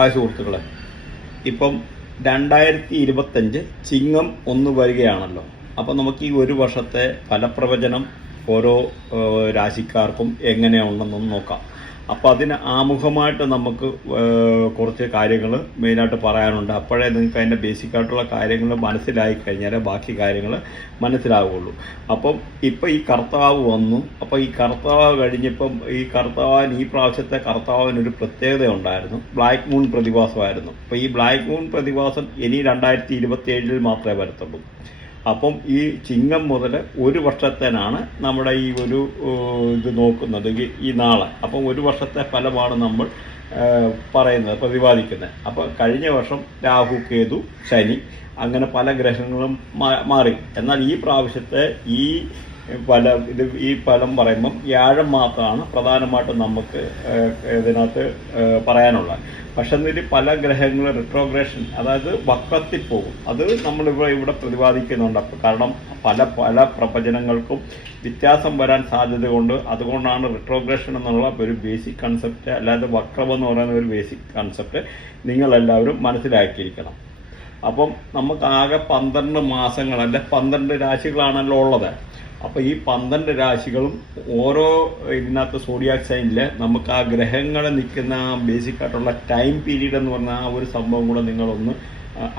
Hi സുഹൃത്തുക്കളെ. ഇപ്പം രണ്ടായിരത്തി ഇരുപത്തഞ്ച് ചിങ്ങം ഒന്ന് വരികയാണല്ലോ. അപ്പം നമുക്ക് ഈ ഒരു വർഷത്തെ ഫലപ്രവചനം ഓരോ രാശിക്കാർക്കും എങ്ങനെയുണ്ടെന്നൊന്ന് നോക്കാം. അപ്പോൾ അതിന് ആമുഖമായിട്ട് നമുക്ക് കുറച്ച് കാര്യങ്ങൾ മെയിനായിട്ട് പറയാനുണ്ട്. അപ്പോഴേ നിങ്ങൾക്ക് അതിന്റെ ബേസിക് ആയിട്ടുള്ള കാര്യങ്ങൾ മനസ്സിലായി കഴിഞ്ഞാൽ ബാക്കി കാര്യങ്ങൾ മനസ്സിലാവുകയുള്ളൂ അപ്പം ഇപ്പം ഈ കർത്താവ് വന്നു. അപ്പോൾ ഈ കർത്താവ് കഴിഞ്ഞപ്പം ഈ കർത്താവിന് ഈ പ്രാവശ്യത്തെ കർത്താവിന് ഒരു പ്രത്യേകത ഉണ്ടായിരുന്നു. ബ്ലാക്ക് മൂൺ പ്രതിഭാസമായിരുന്നു അപ്പോൾ ഈ ബ്ലാക്ക് മൂൺ പ്രതിഭാസം ഇനി രണ്ടായിരത്തി ഇരുപത്തി മാത്രമേ വരത്തുള്ളൂ. അപ്പം ഈ ചിങ്ങം മുതൽ ഒരു വർഷത്തേനാണ് നമ്മുടെ ഈ ഒരു ഇത് നോക്കുന്നത് ഈ- നാളെ. അപ്പം ഒരു വർഷത്തെ ഫലമാണ് നമ്മൾ പറയുന്നത് പ്രതിപാദിക്കുന്നത്. അപ്പം കഴിഞ്ഞ വർഷം രാഹു കേതു ശനി അങ്ങനെ പല ഗ്രഹങ്ങളും മാറി. എന്നാൽ ഈ പ്രാവശ്യത്തെ ഈ ഫല ഇത് ഈ ഫലം പറയുമ്പം വ്യാഴം മാത്രമാണ് പ്രധാനമായിട്ടും നമുക്ക് ഇതിനകത്ത് പറയാനുള്ളത്. പക്ഷെ എന്നിട്ട് പല ഗ്രഹങ്ങളും റിട്രോഗ്രേഷൻ അതായത് വക്രത്തിൽ പോകും. അത് നമ്മളിവിടെ ഇവിടെ പ്രതിപാദിക്കുന്നുണ്ട്. കാരണം പല പല പ്രവചനങ്ങൾക്കും വ്യത്യാസം വരാൻ സാധ്യത കൊണ്ട് അതുകൊണ്ടാണ് റിട്രോഗ്രേഷൻ എന്നുള്ള ഒരു ബേസിക് കൺസെപ്റ്റ് അല്ലാതെ വക്രം എന്ന് പറയുന്ന ഒരു ബേസിക് കൺസെപ്റ്റ് നിങ്ങളെല്ലാവരും മനസ്സിലാക്കിയിരിക്കണം. അപ്പം നമുക്ക് ആകെ പന്ത്രണ്ട് മാസങ്ങൾ അല്ലെ പന്ത്രണ്ട് രാശികളാണല്ലോ ഉള്ളത്. അപ്പോൾ ഈ പന്ത്രണ്ട് രാശികളും ഓരോ ഇതിനകത്ത് സോഡിയാക് സൈനിൽ നമുക്ക് ആ ഗ്രഹങ്ങളെ നിൽക്കുന്ന ബേസിക് ആയിട്ടുള്ള ടൈം പീരീഡ് എന്ന് പറഞ്ഞ ആ ഒരു സംഭവം കൂടെ നിങ്ങളൊന്ന്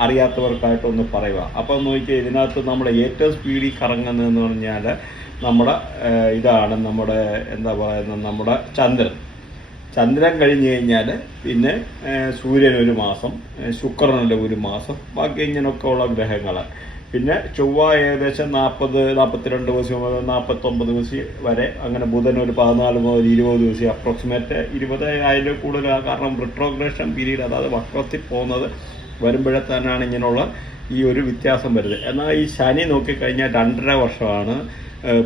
അറിയാത്തവർക്കായിട്ടൊന്ന് പറയുക. അപ്പോൾ നോക്കിയാൽ ഇതിനകത്ത് നമ്മുടെ ഏറ്റവും സ്പീഡിൽ കറങ്ങുന്നതെന്ന് പറഞ്ഞാൽ നമ്മുടെ ഇതാണ് നമ്മുടെ എന്താ പറയുന്നത് നമ്മുടെ ചന്ദ്രൻ. ചന്ദ്രൻ കഴിഞ്ഞ് കഴിഞ്ഞാൽ പിന്നെ സൂര്യൻ ഒരു മാസം ശുക്രനുടെ ഒരു മാസം ബാക്കി ഇങ്ങനെയൊക്കെ ഉള്ള ഗ്രഹങ്ങൾ പിന്നെ ചൊവ്വ ഏകദേശം നാൽപ്പത് നാൽപ്പത്തിരണ്ട് ദിവസം മുതൽ നാൽപ്പത്തൊമ്പത് ദിവസം വരെ അങ്ങനെ ബുധൻ ഒരു പതിനാല് മുതൽ ഇരുപത് ദിവസം അപ്രോക്സിമേറ്റ് ഇരുപത് അതിൽ കൂടുതൽ കാരണം റിട്രോഗ്രേഷൻ പീരീഡ് അതായത് വക്രത്തിൽ പോകുന്നത് വരുമ്പോഴേ തന്നെയാണ് ഇങ്ങനെയുള്ള ഈ ഒരു വ്യത്യാസം വരുന്നത്. എന്നാൽ ഈ ശനി നോക്കിക്കഴിഞ്ഞാൽ രണ്ടര വർഷമാണ്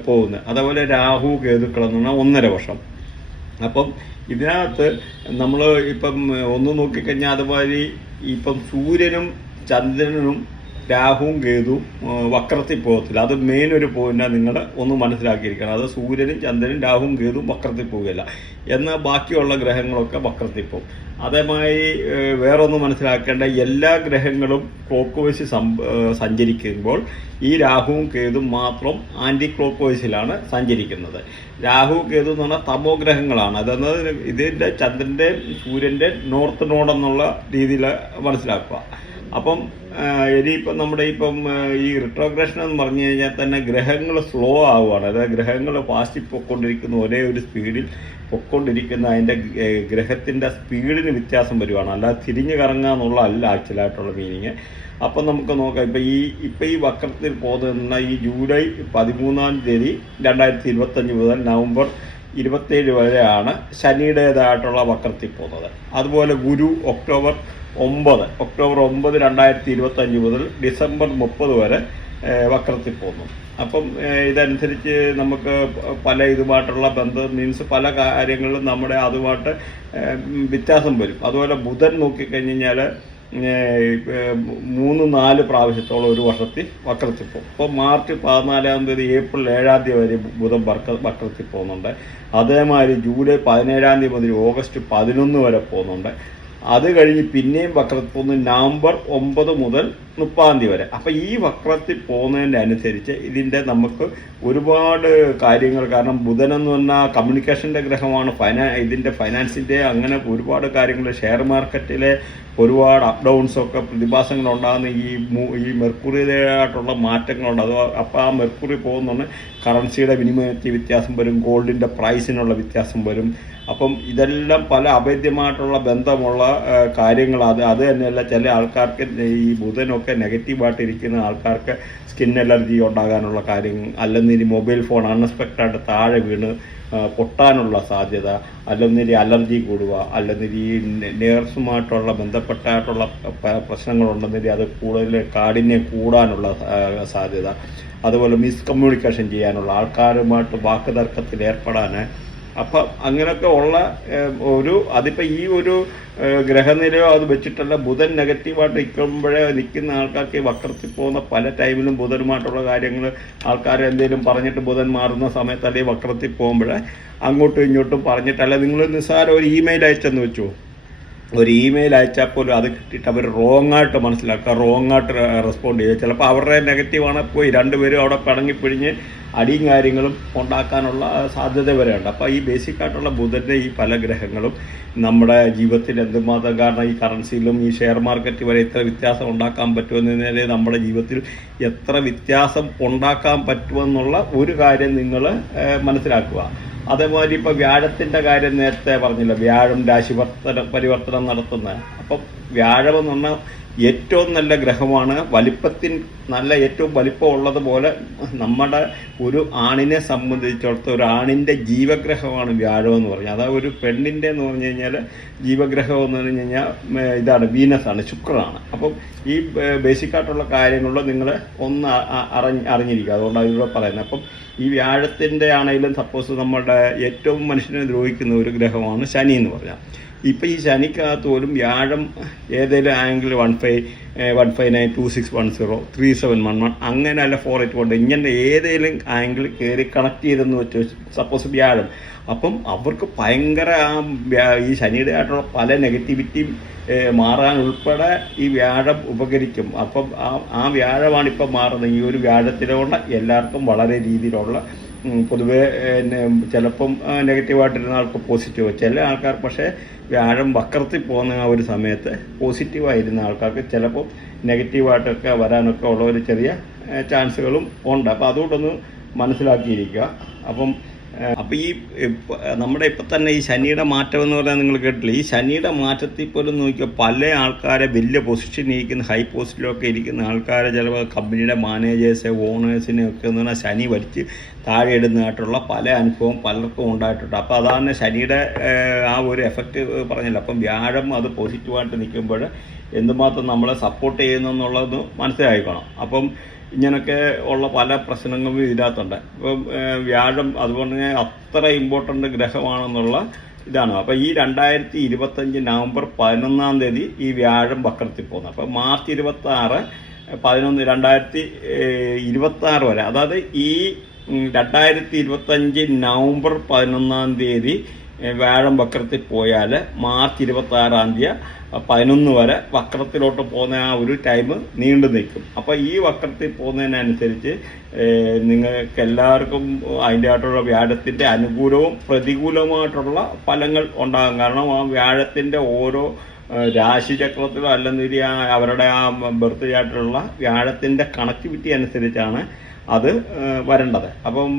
പോകുന്നത്. അതേപോലെ രാഹു കേതുക്കളെന്ന് പറഞ്ഞാൽ ഒന്നര വർഷം. അപ്പം ഇതിനകത്ത് നമ്മൾ ഇപ്പം ഒന്ന് നോക്കിക്കഴിഞ്ഞാൽ അതുമാതിരി ഇപ്പം സൂര്യനും ചന്ദ്രനും രാഹുവും കേതുവും വക്രത്തിൽ പോകത്തില്ല. അത് മെയിൻ ഒരു നിങ്ങൾ ഒന്ന് മനസ്സിലാക്കിയിരിക്കണം. അത് സൂര്യനും ചന്ദ്രനും രാഹുവും കേതുവും വക്രത്തിൽ പോവുകയില്ല. എന്നാൽ ബാക്കിയുള്ള ഗ്രഹങ്ങളൊക്കെ വക്രത്തിൽ പോകും. അതേമായി വേറൊന്ന് മനസ്സിലാക്കേണ്ട എല്ലാ ഗ്രഹങ്ങളും ക്ലോക്ക് വൈസ് സഞ്ചരിക്കുമ്പോൾ ഈ രാഹുവും കേതും മാത്രം ആന്റി ക്ലോക്ക് വൈസിലാണ് സഞ്ചരിക്കുന്നത്. രാഹു കേതു എന്ന് പറഞ്ഞാൽ തമോ ഗ്രഹങ്ങളാണ്. അതെന്നത് ഇതിന്റെ ചന്ദ്രന്റെ സൂര്യന്റെ നോർത്ത് നോഡെന്നുള്ള രീതിയിൽ മനസ്സിലാക്കുക. അപ്പം ഇനി ഇനിയിപ്പം നമ്മുടെ ഇപ്പം ഈ റിട്രോഗ്രേഷൻ എന്ന് പറഞ്ഞു കഴിഞ്ഞാൽ തന്നെ ഗ്രഹങ്ങൾ സ്ലോ ആവുകയാണ്. അതായത് ഗ്രഹങ്ങൾ ഫാസ്റ്റിൽ പൊയ്ക്കൊണ്ടിരിക്കുന്ന ഒരേ ഒരു സ്പീഡിൽ പൊയ്ക്കൊണ്ടിരിക്കുന്ന അതിന്റെ ഗ്രഹത്തിന്റെ സ്പീഡിന് വ്യത്യാസം വരുവാണ്. അല്ലാതെ തിരിഞ്ഞു കറങ്ങുക എന്നുള്ള അല്ല ആക്ച്വലായിട്ടുള്ള മീനിങ് അപ്പം നമുക്ക് നോക്കാം. ഇപ്പം ഈ ഇപ്പം ഈ വക്രത്തിൽ പോകുന്ന ഈ ജൂലൈ പതിമൂന്നാം തീയതി രണ്ടായിരത്തി ഇരുപത്തഞ്ച് മുതൽ നവംബർ ഇരുപത്തേഴ് വരെയാണ് ശനിയുടേതായിട്ടുള്ള വക്രത്തിൽ പോകുന്നത്. അതുപോലെ ഗുരു ഒക്ടോബർ ഒമ്പത് ഒക്ടോബർ ഒമ്പത് രണ്ടായിരത്തി ഇരുപത്തഞ്ച് മുതൽ ഡിസംബർ മുപ്പത് വരെ വക്രത്തിൽ പോകുന്നു. അപ്പം ഇതനുസരിച്ച് നമുക്ക് പല ഇതുമായിട്ടുള്ള ബന്ധം മീൻസ് പല കാര്യങ്ങളിലും നമ്മുടെ അതുമായിട്ട് വ്യത്യാസം വരും. അതുപോലെ ബുധൻ നോക്കിക്കഴിഞ്ഞ് കഴിഞ്ഞാൽ മൂന്ന് നാല് പ്രാവശ്യത്തോളം ഒരു വർഷത്തിൽ വക്രത്തിൽ പോകും. ഇപ്പോൾ മാർച്ച് പതിനാലാം തീയതി ഏപ്രിൽ ഏഴാം തീയതി വരെ ബുധൻ വക്ര വക്രത്തിൽ പോകുന്നുണ്ട്. അതേമാതിരി ജൂലൈ പതിനേഴാം തീയതി മുതൽ ഓഗസ്റ്റ് പതിനൊന്ന് വരെ പോകുന്നുണ്ട്. അത് കഴിഞ്ഞ് പിന്നെയും വക്രത്തിൽ നിന്ന് നവംബർ ഒമ്പത് മുതൽ മുപ്പതാം തീയതി വരെ. അപ്പം ഈ വക്രത്തിൽ പോകുന്നതിന്റെ അനുസരിച്ച് ഇതിന്റെ നമുക്ക് ഒരുപാട് കാര്യങ്ങൾ കാരണം ബുധൻ എന്ന് പറഞ്ഞാൽ കമ്മ്യൂണിക്കേഷന്റെ ഗ്രഹമാണ് ഫൈനാ ഇതിന്റെ ഫൈനാൻസിന്റെ അങ്ങനെ ഒരുപാട് കാര്യങ്ങൾ ഷെയർ മാർക്കറ്റിലെ ഒരുപാട് അപ് ഡൗൺസൊക്കെ പ്രതിഭാസങ്ങൾ ഉണ്ടാകുന്ന ഈ ഈ മെർക്കുറിയുടേതായിട്ടുള്ള മാറ്റങ്ങളുണ്ട്. അത് അപ്പോൾ ആ മെർക്കുറി പോകുന്നുണ്ട് കറൻസിയുടെ വിനിമയത്തിൽ വ്യത്യാസം വരും ഗോൾഡിന്റെ പ്രൈസിനുള്ള വ്യത്യാസം വരും. അപ്പം ഇതെല്ലാം പല അഭേദ്യമായിട്ടുള്ള ബന്ധമുള്ള കാര്യങ്ങളാണ്. അത് അത് തന്നെയല്ല ചില ആൾക്കാർക്ക് ഈ ബുധനൊക്കെ നെഗറ്റീവായിട്ട് ഇരിക്കുന്ന ആൾക്കാർക്ക് സ്കിൻ അലർജി ഉണ്ടാകാനുള്ള കാര്യം അല്ലെങ്കിൽ മൊബൈൽ ഫോൺ അൺഎക്സ്പെക്റ്റഡ് താഴെ വീണ് പൊട്ടാനുള്ള സാധ്യത അല്ലെന്നിരി അലർജി കൂടുക അല്ലെന്നിരി നേഴ്സുമായിട്ടുള്ള ബന്ധപ്പെട്ടായിട്ടുള്ള പ്രശ്നങ്ങളുണ്ടെന്നിരി അത് കൂടുതൽ കാഠിന്യം കൂടാനുള്ള സാധ്യത. അതുപോലെ മിസ്കമ്മ്യൂണിക്കേഷൻ ചെയ്യാനുള്ള ആൾക്കാരുമായിട്ട് വാക്കുതർക്കത്തിൽ ഏർപ്പെടാൻ അപ്പം അങ്ങനെയൊക്കെ ഉള്ള ഒരു അതിപ്പോൾ ഈ ഒരു ഗ്രഹനിലയോ അത് വെച്ചിട്ടല്ല ബുധൻ നെഗറ്റീവായിട്ട് നിൽക്കുമ്പോഴേ നിൽക്കുന്ന ആൾക്കാർക്ക് വക്രത്തിൽ പോകുന്ന പല ടൈമിലും ബുധനുമായിട്ടുള്ള കാര്യങ്ങൾ ആൾക്കാർ എന്തെങ്കിലും പറഞ്ഞിട്ട് ബുധൻ മാറുന്ന സമയത്ത് അല്ലെങ്കിൽ വക്രത്തിൽ പോകുമ്പോഴേ അങ്ങോട്ടും ഇങ്ങോട്ടും പറഞ്ഞിട്ടല്ല നിങ്ങൾ നിസ്സാരം ഒരു ഇമെയിൽ അയച്ചെന്ന് വെച്ചു? ഒരു ഇമെയിൽ അയച്ചാൽ പോലും അത് കിട്ടിയിട്ട് അവർ റോങ് ആയിട്ട് മനസ്സിലാക്കുക റോങ് ആയിട്ട് റെസ്പോണ്ട് ചെയ്യുക. ചിലപ്പോൾ അവരുടെ നെഗറ്റീവാണ് പോയി രണ്ടുപേരും അവിടെ പിണങ്ങിപ്പിഴിഞ്ഞ് അടിയും കാര്യങ്ങളും ഉണ്ടാക്കാനുള്ള സാധ്യത വരെയുണ്ട്. അപ്പോൾ ഈ ബേസിക് ആയിട്ടുള്ള ബുധന്റെ ഈ പല ഗ്രഹങ്ങളും നമ്മുടെ ജീവിതത്തിൽ എന്തുമാത്രം കാരണം ഈ കറൻസിയിലും ഈ ഷെയർ മാർക്കറ്റ് വരെ എത്ര വ്യത്യാസം ഉണ്ടാക്കാൻ പറ്റുമെന്നതിനെ നമ്മുടെ ജീവിതത്തിൽ എത്ര വ്യത്യാസം ഉണ്ടാക്കാൻ പറ്റുമെന്നുള്ള ഒരു കാര്യം നിങ്ങൾ മനസ്സിലാക്കുക. അതേമാതിരി ഇപ്പോൾ വ്യാഴത്തിന്റെ കാര്യം നേരത്തെ പറഞ്ഞില്ല? വ്യാഴം രാശി പരിവർത്തനം നടത്തുന്ന അപ്പം വ്യാഴം എന്ന് പറഞ്ഞാൽ ഏറ്റവും നല്ല ഗ്രഹമാണ്. വലിപ്പത്തിൻ നല്ല ഏറ്റവും വലിപ്പം ഉള്ളതുപോലെ നമ്മുടെ ഒരു ആണിനെ സംബന്ധിച്ചിടത്തോളം ഒരു ആണിന്റെ ജീവഗ്രഹമാണ് വ്യാഴം എന്ന് പറഞ്ഞാൽ അതായത് ഒരു പെണ്ണിന്റെ എന്ന് പറഞ്ഞു കഴിഞ്ഞാൽ ജീവഗ്രഹം എന്ന് പറഞ്ഞു കഴിഞ്ഞാൽ ഇതാണ് വീനസാണ് ശുക്രനാണ്. അപ്പം ഈ ബേസിക്കായിട്ടുള്ള കാര്യങ്ങളിൽ നിങ്ങൾ ഒന്ന് അറിഞ്ഞ് അറിഞ്ഞിരിക്കുക. അതുകൊണ്ടാണ് ഇതിലൂടെ പറയുന്നത്. അപ്പം ഈ വ്യാഴത്തിന്റെ ആണെങ്കിലും സപ്പോസ് നമ്മുടെ ഏറ്റവും മനുഷ്യനെ ദ്രോഹിക്കുന്ന ഒരു ഗ്രഹമാണ് ശനി എന്ന് പറഞ്ഞാൽ. ഇപ്പം ഈ ശനിക്കകത്ത് പോലും വ്യാഴം ഏതെങ്കിലും angle one five one five nine two six one zero three seven one one അങ്ങനെ അല്ല ഫോർ എയ്റ്റ് കൊണ്ട് ഇങ്ങനെ ഏതെങ്കിലും ആംഗിൾ കയറി കണക്ട് ചെയ്തെന്ന് വെച്ച് സപ്പോസ് വ്യാഴം. അപ്പം അവർക്ക് ഭയങ്കര ഈ ശനിയുടെ ആയിട്ടുള്ള പല നെഗറ്റിവിറ്റി മാറാൻ ഉൾപ്പെടെ ഈ വ്യാഴം ഉപകരിക്കും. അപ്പം ആ ആ വ്യാഴമാണ് ഇപ്പം മാറുന്നത്. ഈ ഒരു വ്യാഴത്തിലുള്ള എല്ലാവർക്കും വളരെ രീതിയിലുള്ള പൊതുവേ ചിലപ്പം നെഗറ്റീവായിട്ടിരുന്ന ആൾക്ക് പോസിറ്റീവ്. ചില ആൾക്കാർ പക്ഷേ വ്യാഴം വക്രത്തിൽ പോകുന്ന ആ ഒരു സമയത്ത് പോസിറ്റീവായിരുന്ന ആൾക്കാർക്ക് ചിലപ്പോൾ നെഗറ്റീവായിട്ടൊക്കെ വരാനൊക്കെ ഉള്ള ഒരു ചെറിയ ചാൻസുകളും ഉണ്ട്. അപ്പോൾ അതുകൊണ്ടൊന്ന് മനസ്സിലാക്കിയിരിക്കുക. അപ്പം അപ്പോൾ ഈ നമ്മുടെ ഇപ്പം തന്നെ ഈ ശനിയുടെ മാറ്റം എന്ന് പറഞ്ഞാൽ നിങ്ങൾ കേട്ടില്ല ഈ ശനിയുടെ മാറ്റത്തിൽ പോലും നോക്കിയാൽ പല ആൾക്കാരെ വലിയ പൊസിഷൻ ഇരിക്കുന്ന ഹൈ പോസ്റ്റിലൊക്കെ ഇരിക്കുന്ന ആൾക്കാരെ ചിലപ്പോൾ കമ്പനിയുടെ മാനേജേഴ്സ് ഓണേഴ്സിനെ ഒക്കെ എന്ന് പറഞ്ഞാൽ ശനി വലിച്ച് താഴെ ഇടുന്നതായിട്ടുള്ള പല അനുഭവം പലർക്കും ഉണ്ടായിട്ടുണ്ട്. അപ്പോൾ അതാണ് ശനിയുടെ ആ ഒരു എഫക്റ്റ് പറഞ്ഞില്ല. അപ്പം വ്യാഴം അത് പോസിറ്റീവായിട്ട് നിൽക്കുമ്പോൾ എന്തുമാത്രം നമ്മളെ സപ്പോർട്ട് ചെയ്യുന്നു എന്നുള്ളത് മനസ്സിലായിക്കണം. അപ്പം ഇങ്ങനൊക്കെ ഉള്ള പല പ്രശ്നങ്ങളും ഇതിനകത്തുണ്ട്. ഇപ്പം വ്യാഴം അതുപോലെ തന്നെ അത്ര ഇമ്പോർട്ടന്റ് ഗ്രഹമാണെന്നുള്ള ഇതാണ്. അപ്പോൾ ഈ രണ്ടായിരത്തി ഇരുപത്തഞ്ച് നവംബർ പതിനൊന്നാം തീയതി ഈ വ്യാഴം വക്രത്തിൽ പോകുന്നത് അപ്പോൾ മാർച്ച് ഇരുപത്തി ആറ് പതിനൊന്ന് രണ്ടായിരത്തി ഇരുപത്തി ആറ് വരെ. അതായത് ഈ രണ്ടായിരത്തി ഇരുപത്തഞ്ച് നവംബർ പതിനൊന്നാം തീയതി വ്യാഴം വക്രത്തിൽ പോയാൽ മാർച്ച് ഇരുപത്തി ആറാം തീയതി പതിനൊന്ന് വരെ വക്രത്തിലോട്ട് പോകുന്ന ആ ഒരു ടൈം നീണ്ടു നിൽക്കും. അപ്പോൾ ഈ വക്രത്തിൽ പോകുന്നതിനനുസരിച്ച് നിങ്ങൾക്ക് എല്ലാവർക്കും അതിന്റെ ആയിട്ടുള്ള വ്യാഴത്തിന്റെ അനുകൂലവും പ്രതികൂലവുമായിട്ടുള്ള ഫലങ്ങൾ ഉണ്ടാകും. കാരണം ആ വ്യാഴത്തിന്റെ ഓരോ രാശിചക്രത്തിലോ അല്ലെന്നിരി ആ അവരുടെ ആ ബർത്ത് ചാർട്ടിലുള്ള വ്യാഴത്തിന്റെ കണക്ടിവിറ്റി അനുസരിച്ചാണ് അത് വരേണ്ടത്. അപ്പം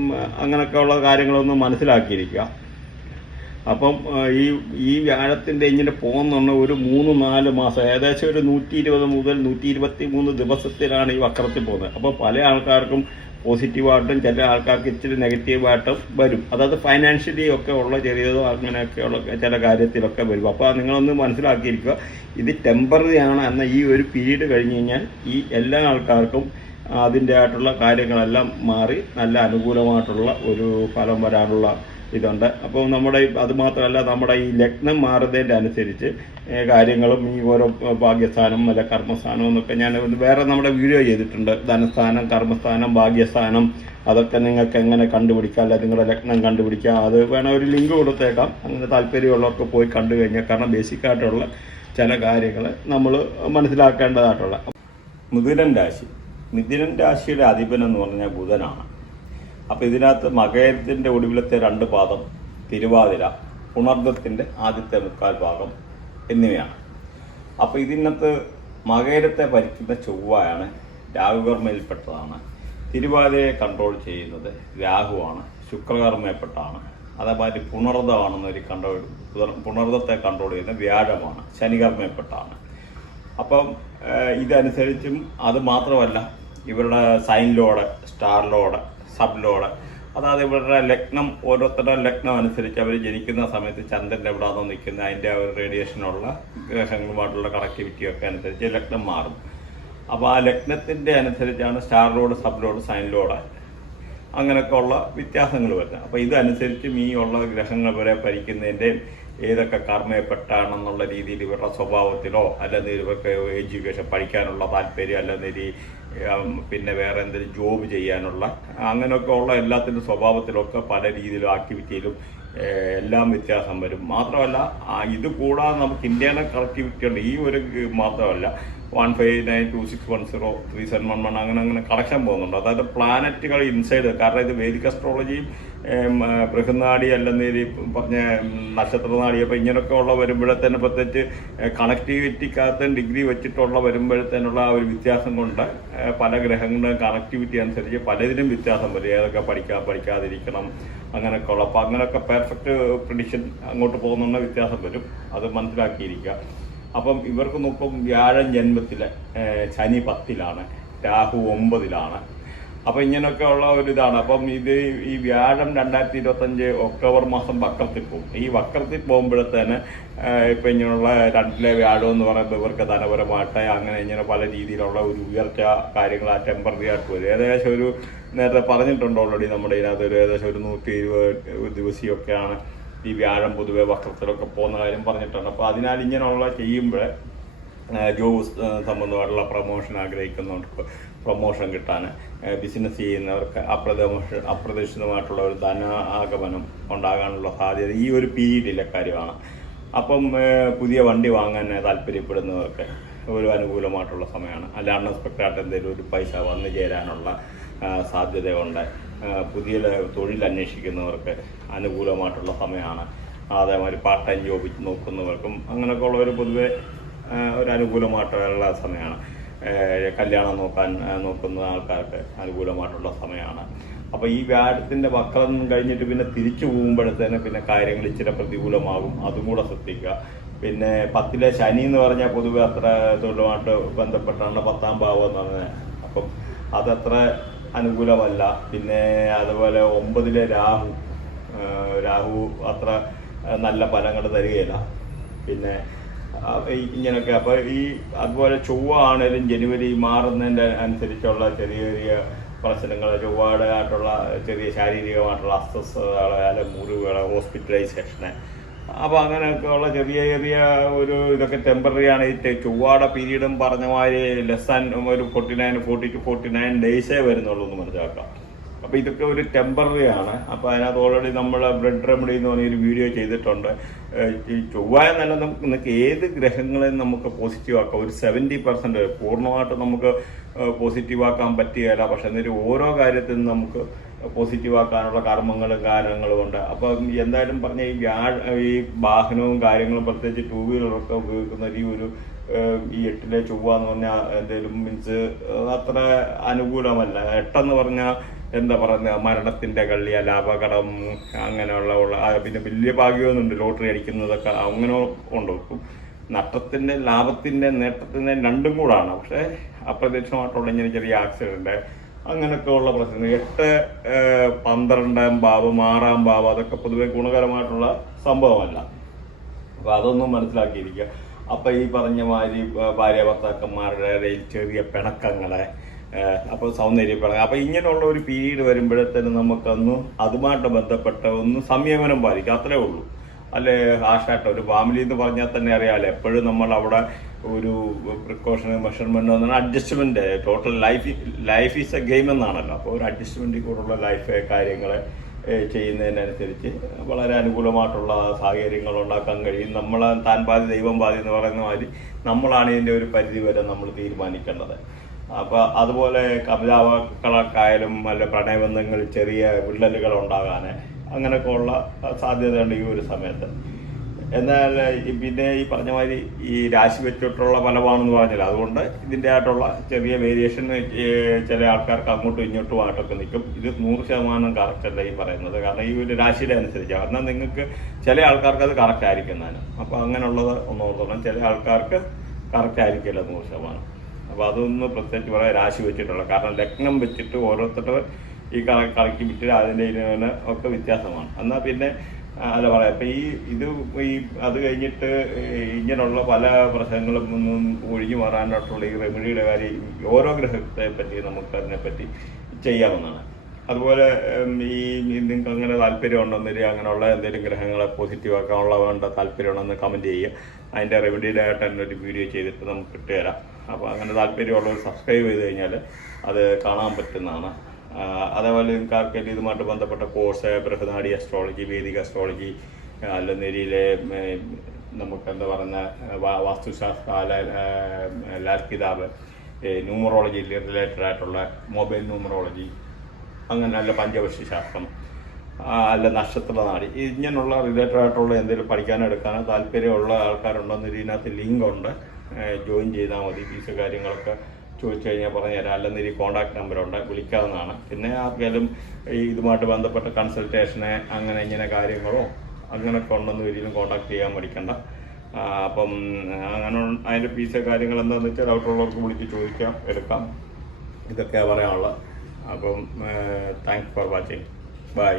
അങ്ങനെയൊക്കെയുള്ള കാര്യങ്ങളൊന്ന് മനസ്സിലാക്കിയിരിക്കുക. അപ്പം ഈ ഈ വ്യാഴത്തിന്റെ ഇങ്ങനെ പോകുന്നുണ്ട് ഒരു മൂന്ന് നാല് മാസം ഏകദേശം ഒരു നൂറ്റി ഇരുപത് മുതൽ നൂറ്റി ഇരുപത്തി മൂന്ന് ദിവസത്തിലാണ് ഈ വക്രത്തിൽ പോകുന്നത്. അപ്പോൾ പല ആൾക്കാർക്കും പോസിറ്റീവായിട്ടും ചില ആൾക്കാർക്ക് ഇച്ചിരി നെഗറ്റീവായിട്ടും വരും. അതായത് ഫൈനാൻഷ്യലി ഒക്കെ ഉള്ള ചെറിയതോ അങ്ങനെയൊക്കെയുള്ള ചില കാര്യത്തിലൊക്കെ വരും. അപ്പോൾ നിങ്ങളൊന്ന് മനസ്സിലാക്കിയിരിക്കുക ഇത് ടെമ്പററി ആണ് എന്ന ഈ ഒരു പീരീഡ് കഴിഞ്ഞ് കഴിഞ്ഞാൽ ഈ എല്ലാ ആൾക്കാർക്കും അതിന്റെ ആയിട്ടുള്ള കാര്യങ്ങളെല്ലാം മാറി നല്ല അനുകൂലമായിട്ടുള്ള ഒരു ഫലം വരാനുള്ള ഇതുണ്ട്. അപ്പോൾ നമ്മുടെ അത് മാത്രമല്ല നമ്മുടെ ഈ ലഗ്നം മാറുന്നതിന്റെ അനുസരിച്ച് കാര്യങ്ങളും ഈ ഓരോ ഭാഗ്യസ്ഥാനം അല്ല കർമ്മസ്ഥാനം എന്നൊക്കെ ഞാൻ വേറെ നമ്മുടെ വീഡിയോ ചെയ്തിട്ടുണ്ട്. ധനസ്ഥാനം കർമ്മസ്ഥാനം ഭാഗ്യസ്ഥാനം അതൊക്കെ നിങ്ങൾക്ക് എങ്ങനെ കണ്ടുപിടിക്കാം അല്ല നിങ്ങളുടെ ലഗ്നം കണ്ടുപിടിക്കാം അത് വേണം ഒരു ലിങ്ക് കൊടുത്തേക്കാം. അങ്ങനെ താല്പര്യമുള്ളവർക്ക് പോയി കണ്ടു കഴിഞ്ഞാൽ കാരണം ബേസിക്കായിട്ടുള്ള ചില കാര്യങ്ങൾ നമ്മൾ മനസ്സിലാക്കേണ്ടതായിട്ടുള്ള. മിഥുനൻ രാശി. മിഥുനൻ രാശിയുടെ അധിപൻ എന്ന് പറഞ്ഞാൽ ബുധനാണ്. അപ്പോൾ ഇതിനകത്ത് മകയത്തിന്റെ ഒടുവിലത്തെ രണ്ട് പാദം തിരുവാതിര പുണർദത്തിന്റെ ആദ്യത്തെ മുക്കാൽ ഭാഗം എന്നിവയാണ്. അപ്പോൾ ഇതിനകത്ത് മകേരത്തെ ഭരിക്കുന്ന ചൊവ്വയാണ് രാഹുകർമ്മയിൽപ്പെട്ടതാണ് തിരുവാതിരയെ കൺട്രോൾ ചെയ്യുന്നത് രാഹുവാണ് ശുക്രകർമ്മയിൽപ്പെട്ടാണ്. അതേമാതിരി പുണർദമാണെന്നൊരു കൺട്രോൾ പുണർദത്തെ കൺട്രോൾ ചെയ്യുന്ന വ്യാഴമാണ് ശനികർമ്മയിൽപ്പെട്ടാണ്. അപ്പം ഇതനുസരിച്ചും അത് മാത്രമല്ല ഇവരുടെ sign lord star lord sub lord അതായത് ഇവരുടെ ലഗ്നം ഓരോരുത്തരുടെ ലഗ്നം അനുസരിച്ച് അവർ ജനിക്കുന്ന സമയത്ത് ചന്ദ്രന്റെ എവിടെയാണോ നിൽക്കുന്നത്. അതിന്റെ ഒരു റേഡിയേഷനുള്ള ഗ്രഹങ്ങളുമായിട്ടുള്ള കണക്ടിവിറ്റി ഒക്കെ അനുസരിച്ച് ലഗ്നം മാറും. അപ്പോൾ ആ ലഗ്നത്തിന്റെ അനുസരിച്ചാണ് star lord sub lord sign lord അങ്ങനെയൊക്കെ ഉള്ള വ്യത്യാസങ്ങൾ വരുന്നത്. അപ്പോൾ ഇതനുസരിച്ചും ഈ ഉള്ള ഗ്രഹങ്ങൾ വരെ ഭരിക്കുന്നതിന്റെയും ഏതൊക്കെ കർമ്മയപ്പെട്ടാണെന്നുള്ള രീതിയിൽ ഇവരുടെ സ്വഭാവത്തിലോ അല്ലെങ്കിൽ ഇവർക്ക് എഡ്യൂക്കേഷൻ പഠിക്കാനുള്ള താല്പര്യം അല്ലെങ്കിൽ പിന്നെ വേറെ എന്തെങ്കിലും ജോബ് ചെയ്യാനുള്ള അങ്ങനെയൊക്കെ ഉള്ള എല്ലാത്തിന്റെ സ്വഭാവത്തിലൊക്കെ പല രീതിയിലും ആക്ടിവിറ്റിയിലും എല്ലാം വ്യത്യാസം വരും. മാത്രമല്ല ഇത് കൂടാതെ നമുക്ക് ഇന്ത്യയുടെ കണക്ടിവിറ്റി ഉണ്ട്. ഈ ഒരു മാത്രമല്ല one five nine two six one zero three seven one one അങ്ങനെ അങ്ങനെ കണക്ഷൻ പോകുന്നുണ്ട്. അതായത് പ്ലാനറ്റുകൾ ഇൻസൈഡ് കാരണം ഇത് വേദിക് അസ്ട്രോളജിയും ബൃഹനാടി അല്ലെന്നീ പറഞ്ഞ ഉം, നക്ഷത്രനാടി. അപ്പം ഇങ്ങനെയൊക്കെ ഉള്ള വരുമ്പോഴത്തേന് പ്രത്യേകിച്ച് കണക്ടിവിറ്റിക്കകത്ത് ഡിഗ്രി വെച്ചിട്ടുള്ള വരുമ്പോഴത്തേനുള്ള ആ ഒരു വ്യത്യാസം കൊണ്ട് പല ഗ്രഹങ്ങളുടെയും കണക്ടിവിറ്റി അനുസരിച്ച് പലതിനും വ്യത്യാസം വരും. ഏതൊക്കെ പഠിക്കാൻ പഠിക്കാതിരിക്കണം അങ്ങനെയൊക്കെ ഉള്ള. അപ്പം അങ്ങനെയൊക്കെ പെർഫെക്റ്റ് പ്രഡിഷൻ അങ്ങോട്ട് പോകുന്നുള്ള വ്യത്യാസം വരും. അത് മനസ്സിലാക്കിയിരിക്കുക. അപ്പം ഇവർക്ക് നോക്കും വ്യാഴം ജന്മത്തിൽ ശനി പത്തിലാണ് രാഹു ഒമ്പതിലാണ്. അപ്പം ഇങ്ങനെയൊക്കെ ഉള്ള ഒരു ഇതാണ്. അപ്പം ഇത് ഈ വ്യാഴം രണ്ടായിരത്തി ഇരുപത്തഞ്ച് ഒക്ടോബർ മാസം വക്രത്തിൽ പോകും ഈ വക്രത്തിൽ പോകുമ്പോഴത്തേന് ഇപ്പം ഇങ്ങനെയുള്ള രണ്ടിലെ വ്യാഴം എന്ന് പറയുമ്പോൾ ഇവർക്ക് ധനപരമായിട്ട് അങ്ങനെ ഇങ്ങനെ പല രീതിയിലുള്ള ഒരു ഉയർച്ച കാര്യങ്ങൾ ആ ടെമ്പററി ആയിട്ട് വരും. ഏകദേശം ഒരു നേരത്തെ പറഞ്ഞിട്ടുണ്ട് ഓൾറെഡി നമ്മുടെ ഇതിനകത്ത് ഒരു ഏകദേശം ഒരു നൂറ്റി ഇരുപത് ദിവസമൊക്കെയാണ് ഈ വ്യാഴം പൊതുവെ വക്രത്തിലൊക്കെ പോകുന്ന കാര്യം പറഞ്ഞിട്ടുണ്ട്. അപ്പോൾ അതിനാൽ ഇങ്ങനെയുള്ള ചെയ്യുമ്പോൾ ജോബ് സംബന്ധമായിട്ടുള്ള പ്രൊമോഷൻ ആഗ്രഹിക്കുന്നവർക്ക് പ്രൊമോഷൻ കിട്ടാൻ ബിസിനസ് ചെയ്യുന്നവർക്ക് അപ്രതമോഷ അപ്രതീക്ഷിതമായിട്ടുള്ള ഒരു ധന ആഗമനം ഉണ്ടാകാനുള്ള സാധ്യത ഈ ഒരു പീരീഡിലെ കാര്യമാണ്. അപ്പം പുതിയ വണ്ടി വാങ്ങാൻ താല്പര്യപ്പെടുന്നവർക്ക് ഒരു അനുകൂലമായിട്ടുള്ള സമയമാണ്. അല്ല അൺഎക്സ്പെക്റ്റഡ് എന്തെങ്കിലും ഒരു പൈസ വന്നു ചേരാനുള്ള സാധ്യതയുണ്ട്. പുതിയ തൊഴിൽ അന്വേഷിക്കുന്നവർക്ക് അനുകൂലമായിട്ടുള്ള സമയമാണ്. അതേമാതിരി പാർട്ട് ടൈം ജോബ് നോക്കുന്നവർക്കും അങ്ങനെയൊക്കെ ഉള്ളവർ പൊതുവെ ഒരു അനുകൂലമായിട്ടുള്ള സമയമാണ്. കല്യാണം നോക്കാൻ നോക്കുന്ന ആൾക്കാർക്ക് അനുകൂലമായിട്ടുള്ള സമയമാണ്. അപ്പോൾ ഈ വ്യാഴത്തിന്റെ വക്രം കഴിഞ്ഞിട്ട് പിന്നെ തിരിച്ചു പോകുമ്പോഴത്തേന് പിന്നെ കാര്യങ്ങൾ ഇച്ചിരി പ്രതികൂലമാകും. അതും കൂടെ ശ്രദ്ധിക്കുക. പിന്നെ പത്തിലെ ശനി എന്ന് പറഞ്ഞാൽ പൊതുവെ അത്ര തൊഴിലുമായിട്ട് ബന്ധപ്പെട്ടാണ് പത്താം ഭാവം എന്ന് പറഞ്ഞത് അപ്പം അതത്ര അനുകൂലമല്ല. പിന്നെ അതുപോലെ ഒമ്പതിലെ രാഹു രാഹു അത്ര നല്ല ഫലങ്ങൾ തരികയില്ല. പിന്നെ ഇങ്ങനെയൊക്കെ അപ്പൊ ഈ അതുപോലെ ചൊവ്വ ആണേലും ജനുവരി മാറുന്നതിന്റെ അനുസരിച്ചുള്ള ചെറിയ ചെറിയ പ്രശ്നങ്ങൾ ചൊവ്വാടായിട്ടുള്ള ചെറിയ ശാരീരികമായിട്ടുള്ള അസ്വസ്ഥതകൾ അല്ലെങ്കിൽ മുറിവുകൾ ഹോസ്പിറ്റലൈസേഷന്. അപ്പോൾ അങ്ങനെയൊക്കെയുള്ള ചെറിയ ചെറിയ ഒരു ഇതൊക്കെ ടെമ്പററി ആണ് ഈ ചൊവ്വാടെ പീരീഡും പറഞ്ഞ മാതിരി ലെസ് ആൻഡ് ഒരു forty nine forty two forty nine ഡേയ്സേ വരുന്നുള്ളൂ എന്ന് മനസ്സിലാക്കാം അപ്പോൾ ഇതൊക്കെ ഒരു ടെമ്പററി ആണ് അപ്പോൾ അതിനകത്ത് ഓൾറെഡി നമ്മൾ ബ്ലഡ് റെമഡി എന്ന് പറഞ്ഞൊരു വീഡിയോ ചെയ്തിട്ടുണ്ട്. ഈ ചൊവ്വ എന്നല്ല നമുക്ക് നിങ്ങൾക്ക് ഏത് ഗ്രഹങ്ങളെയും നമുക്ക് പോസിറ്റീവ് ആക്കാം? ഒരു സെവന്റി പെർസെന്റ് പൂർണമായിട്ട് നമുക്ക് പോസിറ്റീവ് ആക്കാൻ പറ്റുകയില്ല. പക്ഷെ എന്നൊരു ഓരോ കാര്യത്തിനും നമുക്ക് പോസിറ്റീവ് ആക്കാനുള്ള കർമ്മങ്ങളും കാര്യങ്ങളും ഉണ്ട്. അപ്പം എന്തായാലും പറഞ്ഞ ഈ വ്യാഴ ഈ വാഹനവും കാര്യങ്ങളും പ്രത്യേകിച്ച് ടൂ വീലറൊക്കെ ഉപയോഗിക്കുന്ന ഈ ഒരു ഈ എട്ടിലെ ചൊവ്വ എന്ന് പറഞ്ഞാൽ എന്തെങ്കിലും മീൻസ് അത്ര അനുകൂലമല്ല. എട്ടെന്ന് പറഞ്ഞാൽ എന്താ പറയുക മരണത്തിന്റെ കള്ളി അല്ല അപകടം അങ്ങനെയുള്ള ഉള്ള പിന്നെ വലിയ ഭാഗ്യമൊന്നുണ്ട് ലോട്ടറി അടിക്കുന്നതൊക്കെ അങ്ങനെ ഉണ്ട്? ഇപ്പം നഷ്ടത്തിന്റെ ലാഭത്തിന്റെ നേട്ടത്തിന്റെ രണ്ടും കൂടാണ്. പക്ഷെ അപ്രതീക്ഷിതമായിട്ടുള്ള ഇങ്ങനെ ചെറിയ ആക്സിഡന്റ് അങ്ങനെയൊക്കെ ഉള്ള പ്രശ്നം എട്ട് പന്ത്രണ്ടാം ഭാവം ആറാം ഭാവം അതൊക്കെ പൊതുവെ ഗുണകരമായിട്ടുള്ള സംഭവമല്ല. അപ്പൊ അതൊന്നും മനസ്സിലാക്കിയിരിക്കുക. അപ്പൊ ഈ പറഞ്ഞ മാതിരി ഭാര്യ ഭർത്താക്കന്മാരുടെ ചെറിയ പിണക്കങ്ങളെ ഏഹ്, അപ്പൊ സൗന്ദര്യ പിണക്കം അപ്പൊ ഇങ്ങനെയുള്ള ഒരു പീരീഡ് വരുമ്പോഴത്തേനും നമുക്കൊന്ന് അതുമായിട്ട് ബന്ധപ്പെട്ട ഒന്ന് സംയമനം പാലിക്കുക അത്രേ ഉള്ളൂ. അല്ലെ ഹാഷായിട്ട് ഒരു ഫാമിലി എന്ന് പറഞ്ഞാൽ തന്നെ അറിയാമല്ലോ എപ്പോഴും നമ്മൾ അവിടെ ഒരു പ്രിക്കോഷൻ മെഷർമെന്റ് എന്നാണ് adjustment total life life is a game എന്നാണല്ലോ. അപ്പോൾ ഒരു അഡ്ജസ്റ്റ്മെന്റിൽ കൂടെയുള്ള ലൈഫ് കാര്യങ്ങളെ ഏഹ് ചെയ്യുന്നതിനനുസരിച്ച് വളരെ അനുകൂലമായിട്ടുള്ള സാഹചര്യങ്ങൾ ഉണ്ടാക്കാൻ കഴിയും. നമ്മൾ താൻ പാതി ദൈവം പാതി എന്ന് പറയുന്ന മാതിരി നമ്മളാണ് ഇതിന്റെ ഒരു പരിധി വരെ നമ്മൾ തീരുമാനിക്കേണ്ടത്. അപ്പോൾ അതുപോലെ കമിതാവാക്കളൊക്കെയായാലും അല്ല പ്രണയബന്ധങ്ങൾ ചെറിയ വിള്ളലുകൾ ഉണ്ടാകാൻ അങ്ങനെയൊക്കെ ഉള്ള സാധ്യതയുണ്ട് ഈ ഒരു സമയത്ത്. എന്നാൽ പിന്നെ ഈ പറഞ്ഞ മാതിരി ഈ രാശി വെച്ചിട്ടുള്ള ഫലമാണെന്ന് പറഞ്ഞാൽ അതുകൊണ്ട് ഇതിന്റെ ആയിട്ടുള്ള ചെറിയ വേരിയേഷൻ ചില ആൾക്കാർക്ക് അങ്ങോട്ടും ഇങ്ങോട്ടും ആയിട്ടൊക്കെ നിൽക്കും. ഇത് നൂറ് ശതമാനം കറക്റ്റ് അല്ല ഈ പറയുന്നത്. കാരണം ഈ ഒരു രാശിയുടെ അനുസരിച്ചാണ്. എന്നാൽ നിങ്ങൾക്ക് ചില ആൾക്കാർക്ക് അത് കറക്റ്റ് ആയിരിക്കുന്നതിന് അപ്പോൾ അങ്ങനെയുള്ളത് ഒന്ന് ഓർത്തോണം. ചില ആൾക്കാർക്ക് കറക്റ്റ് ആയിരിക്കില്ല നൂറ് ശതമാനം. അപ്പോൾ അതൊന്ന് പ്രത്യേകിച്ച് പറയാൻ രാശി വെച്ചിട്ടുള്ള കാരണം ലഗ്നം വെച്ചിട്ട് ഓരോരുത്തരുടെ ഈ കള കളിക്ക് വിറ്റ് അതിന്റെ ഇതിന് ഒക്കെ വ്യത്യാസമാണ്. എന്നാൽ പിന്നെ അല്ല പറയാം. അപ്പം ഈ ഇത് ഈ അത് കഴിഞ്ഞിട്ട് ഇങ്ങനെയുള്ള പല പ്രശ്നങ്ങളും ഒന്നും ഒഴിഞ്ഞു മാറാനായിട്ടുള്ള ഈ റെമഡിയുടെ കാര്യം ഓരോ ഗ്രഹത്തെ പറ്റി നമുക്ക് അതിനെപ്പറ്റി ചെയ്യാവുന്നതാണ്. അതുപോലെ ഈ നിങ്ങൾക്ക് അങ്ങനെ താല്പര്യം ഉണ്ടെന്നില്ല അങ്ങനെയുള്ള എന്തെങ്കിലും ഗ്രഹങ്ങളെ പോസിറ്റീവ് ആക്കാനുള്ള വേണ്ട താല്പര്യം ഉണ്ടെന്ന് കമന്റ് ചെയ്യുക. അതിന്റെ റെമഡിയുടെ ആയിട്ട് തന്നെ ഒരു വീഡിയോ ചെയ്തിട്ട് നമുക്ക് ഇട്ടുതരാം. അപ്പോൾ അങ്ങനെ താല്പര്യമുള്ളവർ സബ്സ്ക്രൈബ് ചെയ്ത് കഴിഞ്ഞാൽ അത് കാണാൻ പറ്റുന്നതാണ്. അതേപോലെ നിങ്ങൾക്ക് ആർക്കെങ്കിലും ഇതുമായിട്ട് ബന്ധപ്പെട്ട കോഴ്സ് ബൃഹനാടി അസ്ട്രോളജി വേദിക അസ്ട്രോളജി അല്ലെന്നിരിയിലെ നമുക്ക് എന്താ പറയുന്ന വാസ്തുശാസ്ത്ര ലാൽ കിതാബ് ന്യൂമറോളജി റിലേറ്റഡ് ആയിട്ടുള്ള മൊബൈൽ ന്യൂമറോളജി അങ്ങനെ അല്ല പഞ്ചവശി ശാസ്ത്രം അല്ല നക്ഷത്ര നാടി. ഇങ്ങനെയുള്ള റിലേറ്റഡ് ആയിട്ടുള്ള എന്തെങ്കിലും പഠിക്കാനോ എടുക്കാനോ താല്പര്യമുള്ള ആൾക്കാരുണ്ടെന്ന് ഇതിനകത്ത് ലിങ്ക് ഉണ്ട് ജോയിൻ ചെയ്താൽ മതി. ഫീസ് കാര്യങ്ങളൊക്കെ ചോദിച്ചു കഴിഞ്ഞാൽ പറഞ്ഞു തരാം. അല്ലെന്നൊരു കോൺടാക്ട് നമ്പറുണ്ട് വിളിക്കാവുന്നതാണ്. പിന്നെ ആർക്കെങ്കിലും ഈ ഇതുമായിട്ട് ബന്ധപ്പെട്ട കൺസൾട്ടേഷന് അങ്ങനെ ഇങ്ങനെ കാര്യങ്ങളോ അങ്ങനെയൊക്കെ ഉണ്ടെന്ന് ഒരിക്കലും കോൺടാക്ട് ചെയ്യാൻ പഠിക്കണ്ട അപ്പം അങ്ങനെ അതിന്റെ ഫീസ് കാര്യങ്ങൾ എന്താണെന്ന് വെച്ചാൽ ഡൗട്ടുള്ളവർക്ക് വിളിച്ച് ചോദിക്കാം എടുക്കാം. ഇതൊക്കെയാണ് പറയാനുള്ളത്. അപ്പം താങ്ക്സ് ഫോർ വാച്ചിങ് ബൈ